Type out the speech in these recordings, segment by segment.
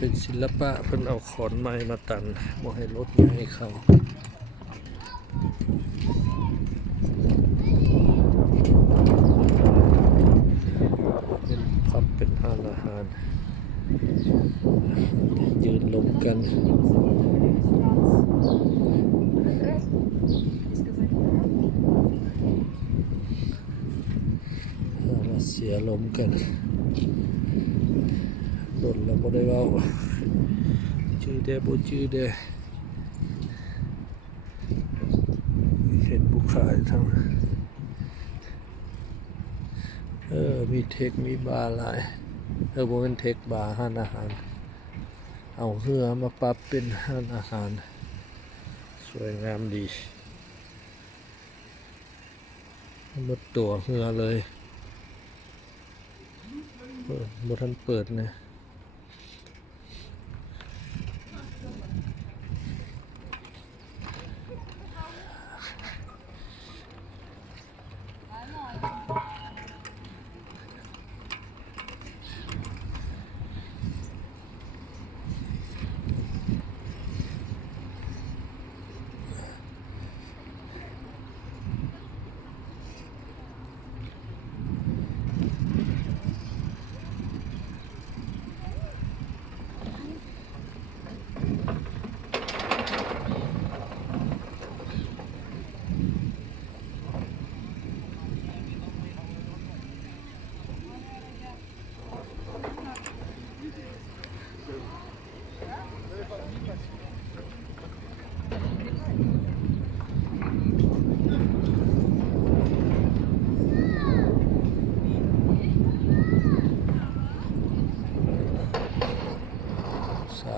เป็นศิลปะเพิ่นเอาขอนไม้มาตันบ่ให้รถใหญ่เขาเป็นพับเป็นห้านอาหารยืนลงกันเสียลมกัน ดนแล้วบ่ได้เว่าชื่อเดบ่ชื่อเดเห็นผู้ขายทั้งเออมีเทคมีบาร์หลายเออบ่เป็นเทคบาร์ห้านอาหาร เอาเรือมาปรับเป็นห้านอาหาร สวยงามดีหมดตัวเรือเลยเปิดบทันเปิดนะ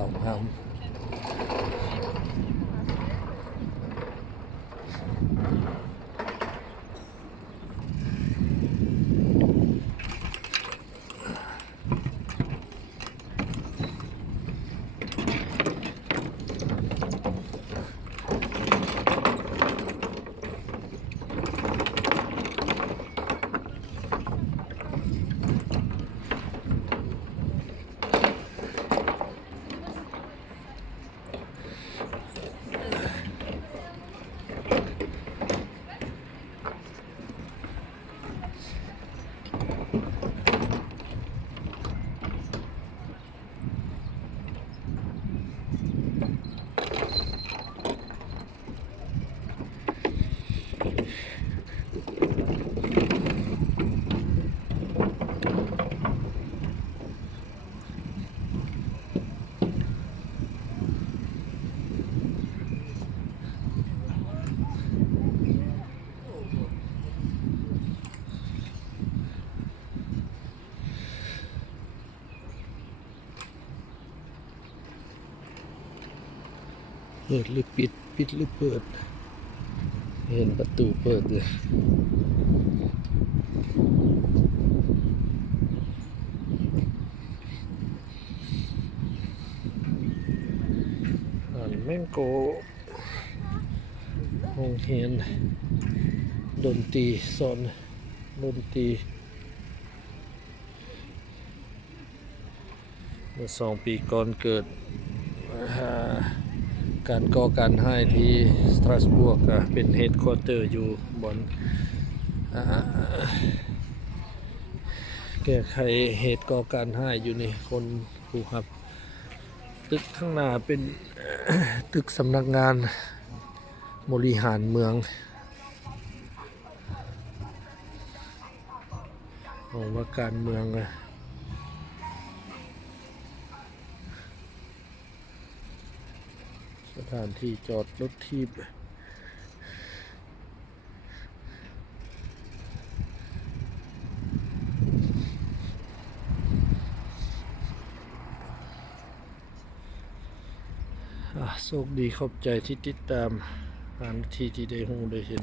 ส เปิดหรือปิด ปิดหรือเปิด เห็นประตูเปิดเลยอ่านแมงโกโรงเรียนดนตรีสอนดนตรีเมื่อสองปีก่อนเกิดอ่า การก่อการให้ที่สตราสบวกเป็นเฮดค q u เตอร์อยู่บนแก้ไขเหตุก่อการให้อยู่นี่คนผู้ครับ ตึกข้างหน้าเป็นตึกสำนักงานบริหารเมืองของว่าการเมืองอะ ถานที่จอดรถทีบอ่โชคดีขอบใจที่ติดตามงานที่ที่ได้หูได้เห็น